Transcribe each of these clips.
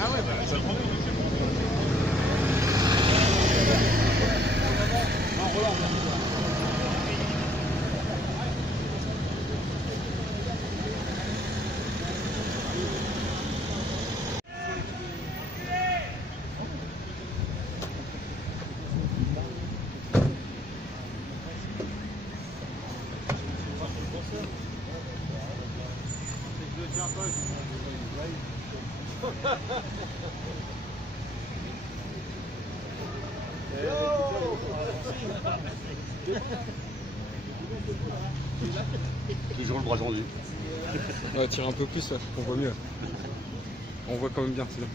Ah ouais, bah ça prend bien. Non, Roland, Toujours le bras tendu. Ouais, tire un peu plus, là, on voit mieux. On voit quand même bien, c'est bien.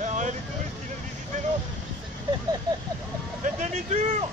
Alors, les touristes qui viennent visiter l'autre. Faites demi-tour.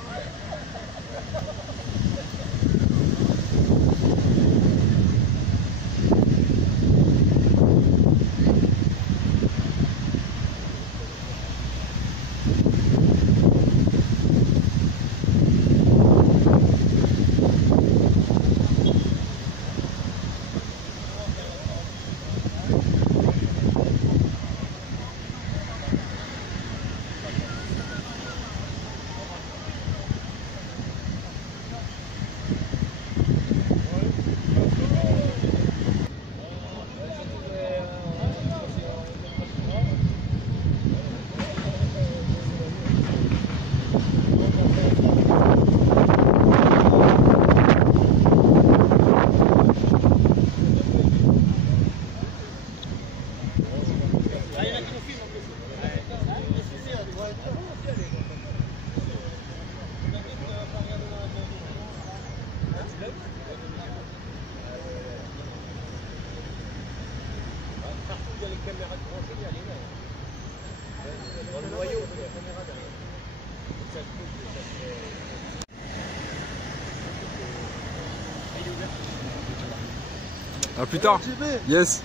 A plus tard. Yes.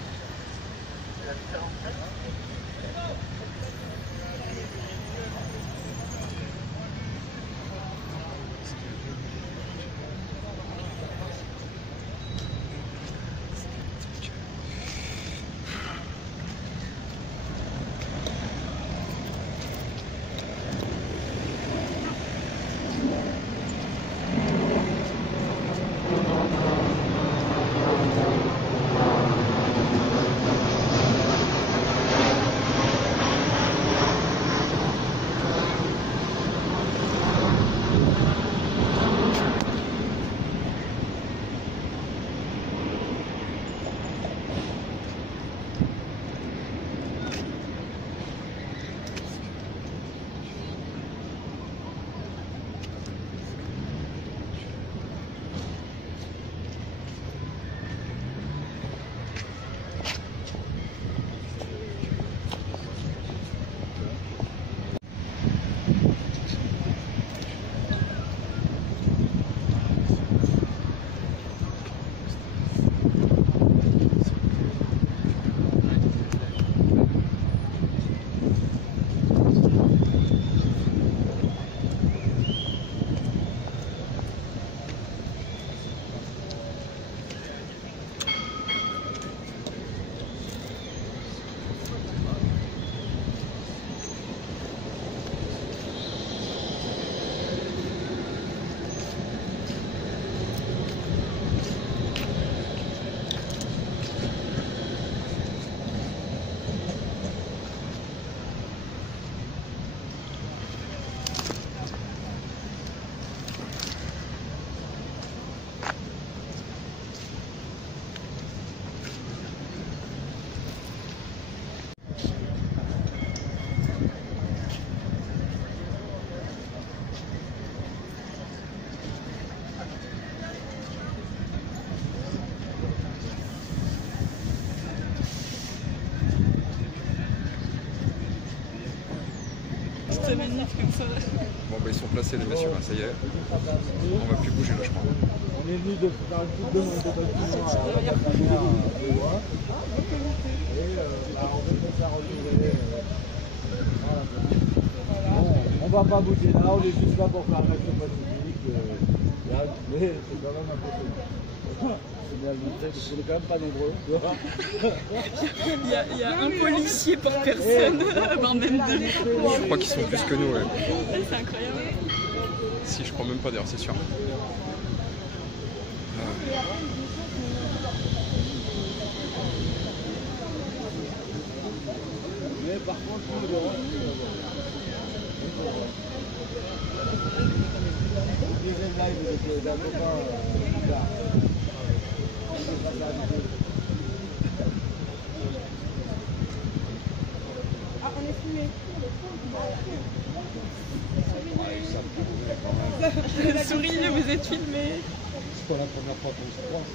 C'est magnifique comme ça. Bon bah ils sont placés les messieurs, ça y est. On va plus bouger là je crois. On est venu de faire une petite demande de bâtiment à la dernière loi. Et on veut faire renouveler. On va pas bouger là, on est juste là pour faire l'action pacifique. Mais c'est quand même un peu c'est bien montré parce qu'on est quand même pas nombreux. Il y a un policier par personne, voire même deux. Je crois qu'ils sont plus que nous, ouais. C'est incroyable. Si, je crois même pas d'ailleurs, c'est sûr. Mais par contre, nous, le deuxième live d'un copain Ah, on est filmé. Souriez, vous êtes filmé. C'est pas la première fois qu'on se croise.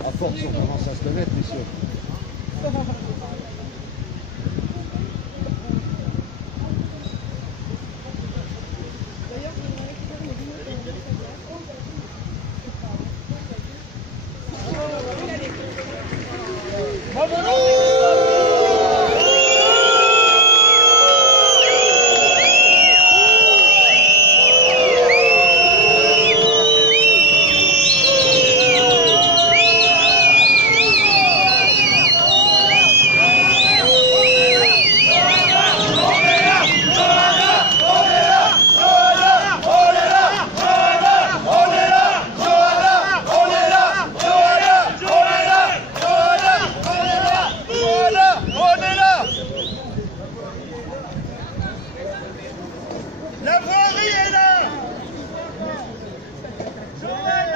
À force, on commence à se connaître, messieurs. La voirie est là. Joël.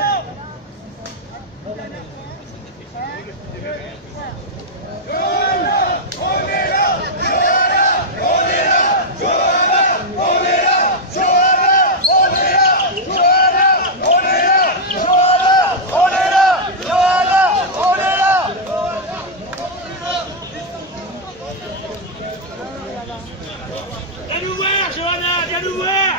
Viens nous voir, Johanna, viens nous voir.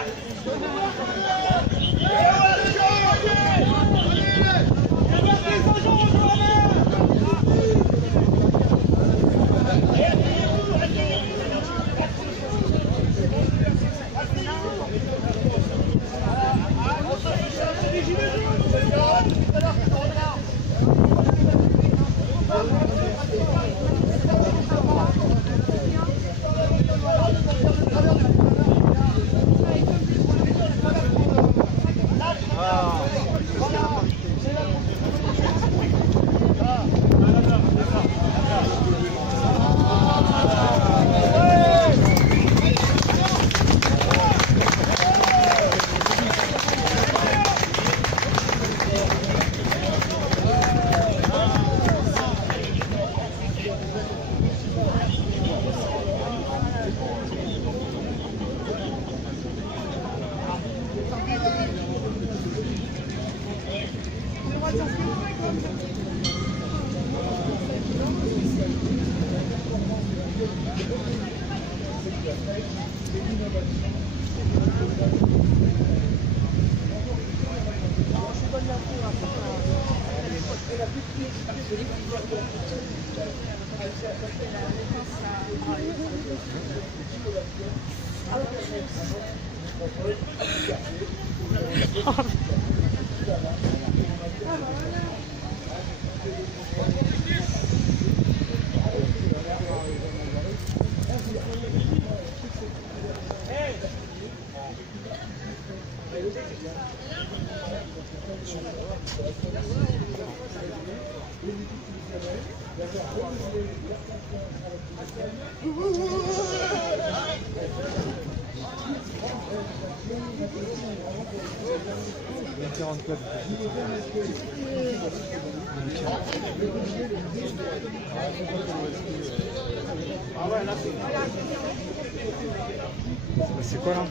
C'est quoi là?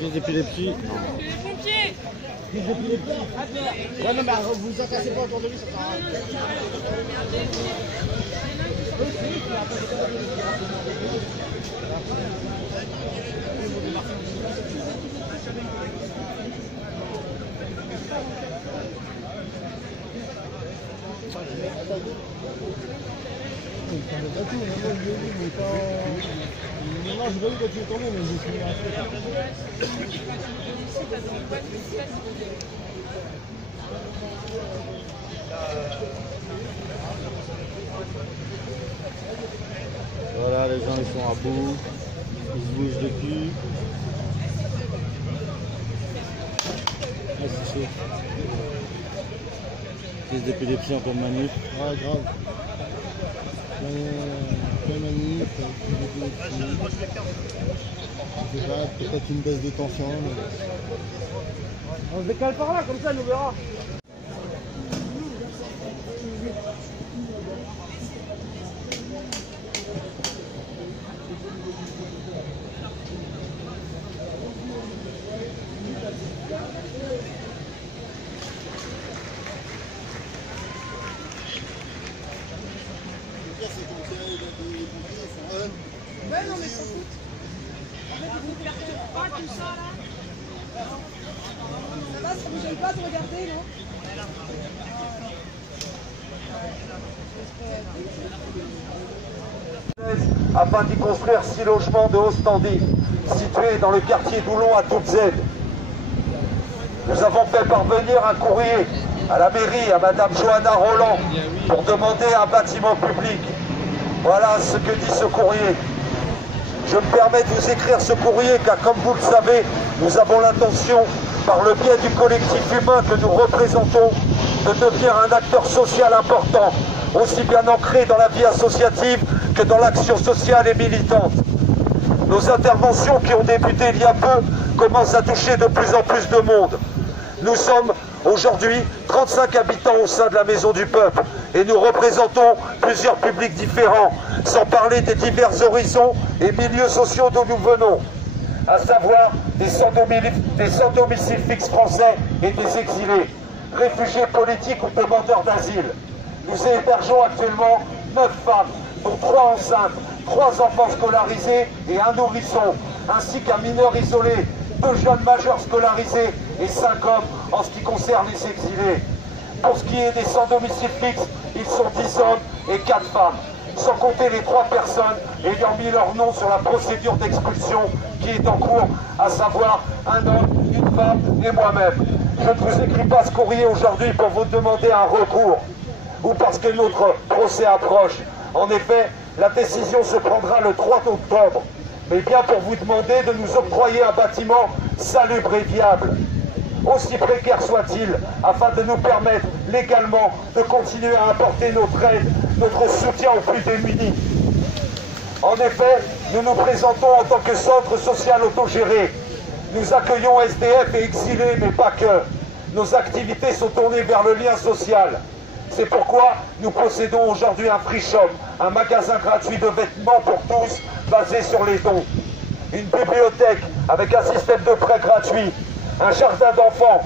Les épilepsies. Les pompiers. Ouais, non, mais vous incassez pas autour de lui, ça sert à rien. Non, je vois quand tu es tombé, mais je suis Voilà, les gens ils sont à bout, ils se bougent de cul. Ah, c'est chaud. Crise d'épilepsie en pleine manif. Ouais, grave. Plein manif, je sais pas, peut-être une baisse de tension. Mais... On se décale par là, comme ça, nous verra. Ouais, non, mais s'en fout. En fait, ils ne regardent pas tout ça là. Ça va, ça vous gêne pas de regarder, non? Afin d'y construire 6 logements de haut standing situés dans le quartier d'Oulon à Toubzed. Nous avons fait parvenir un courrier à la mairie, à Madame Johanna Roland, pour demander un bâtiment public. Voilà ce que dit ce courrier. Je me permets de vous écrire ce courrier car, comme vous le savez, nous avons l'intention, par le biais du collectif humain que nous représentons, de devenir un acteur social important, aussi bien ancré dans la vie associative que dans l'action sociale et militante. Nos interventions qui ont débuté il y a peu commencent à toucher de plus en plus de monde. Nous sommes aujourd'hui 35 habitants au sein de la Maison du Peuple et nous représentons plusieurs publics différents, sans parler des divers horizons et milieux sociaux d'où nous venons, à savoir des sans domicile fixe français et des exilés, réfugiés politiques ou demandeurs d'asile. Nous hébergeons actuellement 9 femmes, dont 3 enceintes, 3 enfants scolarisés et un nourrisson, ainsi qu'un mineur isolé, 2 jeunes majeurs scolarisés et 5 hommes en ce qui concerne les exilés. Pour ce qui est des sans domicile fixe, ils sont 10 hommes et 4 femmes, sans compter les 3 personnes ayant mis leur nom sur la procédure d'expulsion qui est en cours, à savoir un homme, une femme et moi-même. Je ne vous écris pas ce courrier aujourd'hui pour vous demander un recours ou parce que notre procès approche. En effet, la décision se prendra le 3 octobre, mais bien pour vous demander de nous octroyer un bâtiment salubre et viable, aussi précaire soit-il, afin de nous permettre légalement de continuer à apporter notre aide, notre soutien aux plus démunis. En effet, nous nous présentons en tant que centre social autogéré. Nous accueillons SDF et exilés, mais pas que. Nos activités sont tournées vers le lien social. C'est pourquoi nous possédons aujourd'hui un free shop, un magasin gratuit de vêtements pour tous, basé sur les dons. Une bibliothèque avec un système de prêt gratuit, un jardin d'enfants,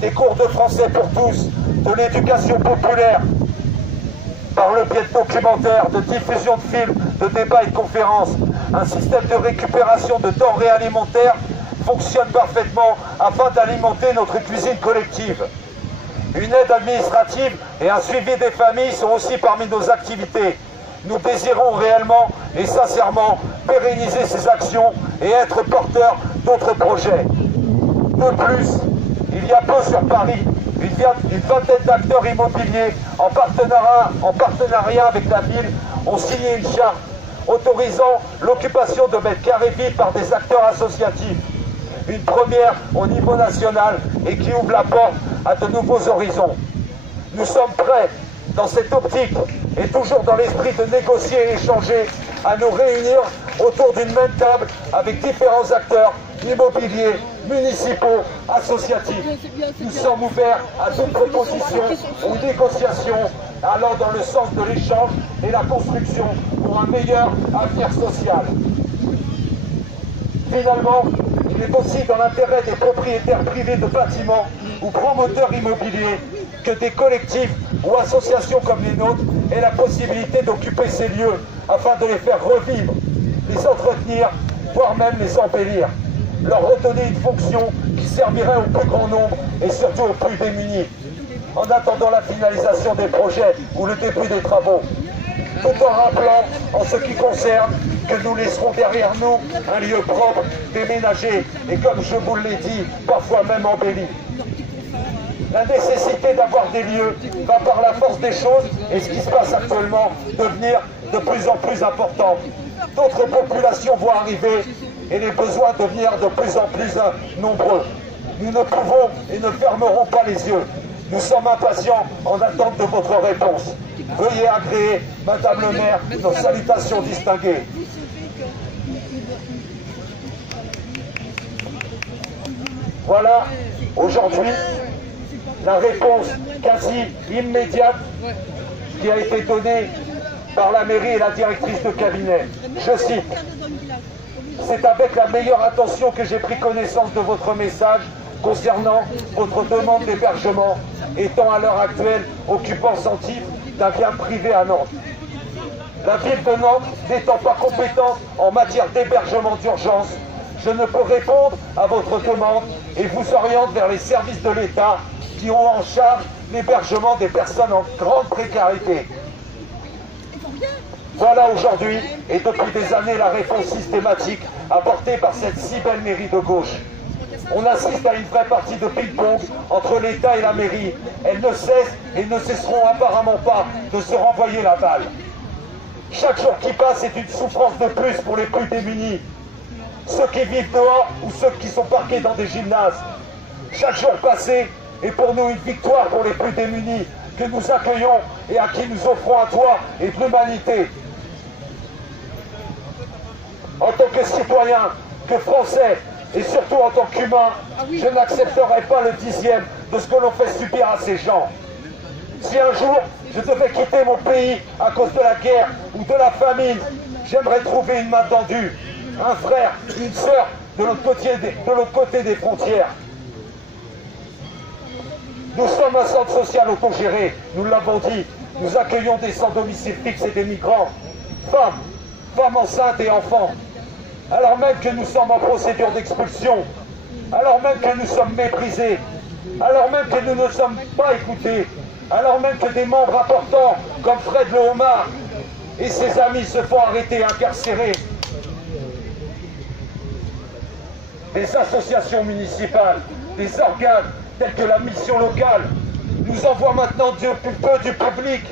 des cours de français pour tous, de l'éducation populaire, par le biais de documentaires, de diffusion de films, de débats et de conférences. Un système de récupération de denrées alimentaires fonctionne parfaitement afin d'alimenter notre cuisine collective. Une aide administrative et un suivi des familles sont aussi parmi nos activités. Nous désirons réellement et sincèrement pérenniser ces actions et être porteurs d'autres projets. De plus, il y a peu sur Paris, une vingtaine d'acteurs immobiliers en partenariat avec la ville ont signé une charte autorisant l'occupation de mètres carrés vides par des acteurs associatifs. Une première au niveau national et qui ouvre la porte à de nouveaux horizons. Nous sommes prêts, dans cette optique et toujours dans l'esprit de négocier et échanger, à nous réunir autour d'une même table avec différents acteurs immobiliers, municipaux, associatifs. Nous sommes ouverts à toute proposition ou négociation allant dans le sens de l'échange et la construction pour un meilleur avenir social. Finalement, Il est aussi dans l'intérêt des propriétaires privés de bâtiments ou promoteurs immobiliers que des collectifs ou associations comme les nôtres aient la possibilité d'occuper ces lieux afin de les faire revivre, les entretenir, voire même les embellir, leur redonner une fonction qui servirait au plus grand nombre et surtout aux plus démunis, en attendant la finalisation des projets ou le début des travaux, tout en rappelant, en ce qui concerne, que nous laisserons derrière nous un lieu propre, déménagé et, comme je vous l'ai dit, parfois même embelli. La nécessité d'avoir des lieux va par la force des choses et ce qui se passe actuellement devenir de plus en plus important. D'autres populations vont arriver et les besoins devenir de plus en plus nombreux. Nous ne pouvons et ne fermerons pas les yeux. Nous sommes impatients en attente de votre réponse. Veuillez agréer, Madame le maire, nos salutations distinguées. Voilà, aujourd'hui, la réponse quasi immédiate qui a été donnée par la mairie et la directrice de cabinet. Je cite: « C'est avec la meilleure attention que j'ai pris connaissance de votre message concernant votre demande d'hébergement, étant à l'heure actuelle occupant sans titre d'un bien privé à Nantes. La ville de Nantes n'étant pas compétente en matière d'hébergement d'urgence, je ne peux répondre à votre demande et vous oriente vers les services de l'État qui ont en charge l'hébergement des personnes en grande précarité. » Voilà aujourd'hui et depuis des années la réponse systématique apportée par cette si belle mairie de gauche. On assiste à une vraie partie de ping-pong entre l'État et la mairie. Elles ne cessent et ne cesseront apparemment pas de se renvoyer la balle. Chaque jour qui passe est une souffrance de plus pour les plus démunis. Ceux qui vivent dehors ou ceux qui sont parqués dans des gymnases. Chaque jour passé est pour nous une victoire pour les plus démunis que nous accueillons et à qui nous offrons un toit et de l'humanité. En tant que citoyen, que Français, et surtout en tant qu'humain, je n'accepterai pas le dixième de ce que l'on fait subir à ces gens. Si un jour je devais quitter mon pays à cause de la guerre ou de la famine, j'aimerais trouver une main tendue, un frère, une sœur de l'autre côté des frontières. Nous sommes un centre social autogéré, nous l'avons dit. Nous accueillons des sans-domicile fixe et des migrants, femmes enceintes et enfants. Alors même que nous sommes en procédure d'expulsion, alors même que nous sommes méprisés, alors même que nous ne sommes pas écoutés, alors même que des membres importants comme Fred Le Homard et ses amis se font arrêter et incarcérer. Des associations municipales, des organes tels que la mission locale nous envoient maintenant peu du public.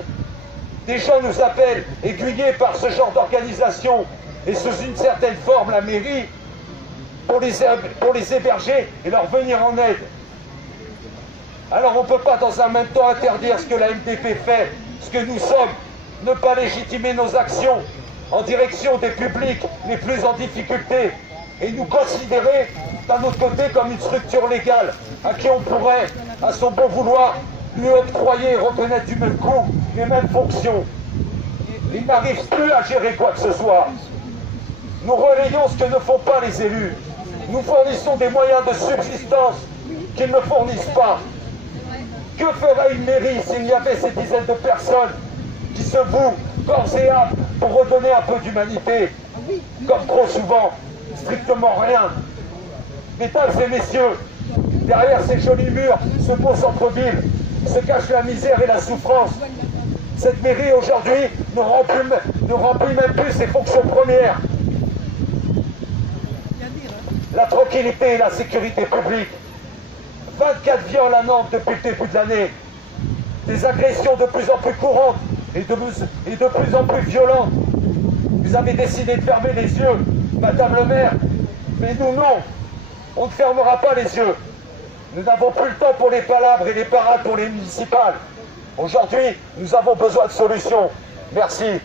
Des gens nous appellent, aiguillés par ce genre d'organisation, et sous une certaine forme la mairie, pour les héberger et leur venir en aide. Alors on ne peut pas dans un même temps interdire ce que la MDP fait, ce que nous sommes, ne pas légitimer nos actions en direction des publics les plus en difficulté, et nous considérer d'un autre côté comme une structure légale à qui on pourrait, à son bon vouloir, lui octroyer et reconnaître du même coup les mêmes fonctions. Il n'arrive plus à gérer quoi que ce soit. Nous relayons ce que ne font pas les élus. Nous fournissons des moyens de subsistance qu'ils ne fournissent pas. Que ferait une mairie s'il y avait ces dizaines de personnes qui se vouent corps et âme pour redonner un peu d'humanité? Comme trop souvent, strictement rien. Mesdames et messieurs, derrière ces jolis murs, ce beau centre-ville, se cache la misère et la souffrance. Cette mairie aujourd'hui ne remplit même plus ses fonctions premières. La tranquillité et la sécurité publique. 24 viols à Nantes depuis le début de l'année. Des agressions de plus en plus courantes et de plus en plus violentes. Vous avez décidé de fermer les yeux, Madame le maire, mais nous non. On ne fermera pas les yeux. Nous n'avons plus le temps pour les palabres et les parades pour les municipales. Aujourd'hui, nous avons besoin de solutions. Merci.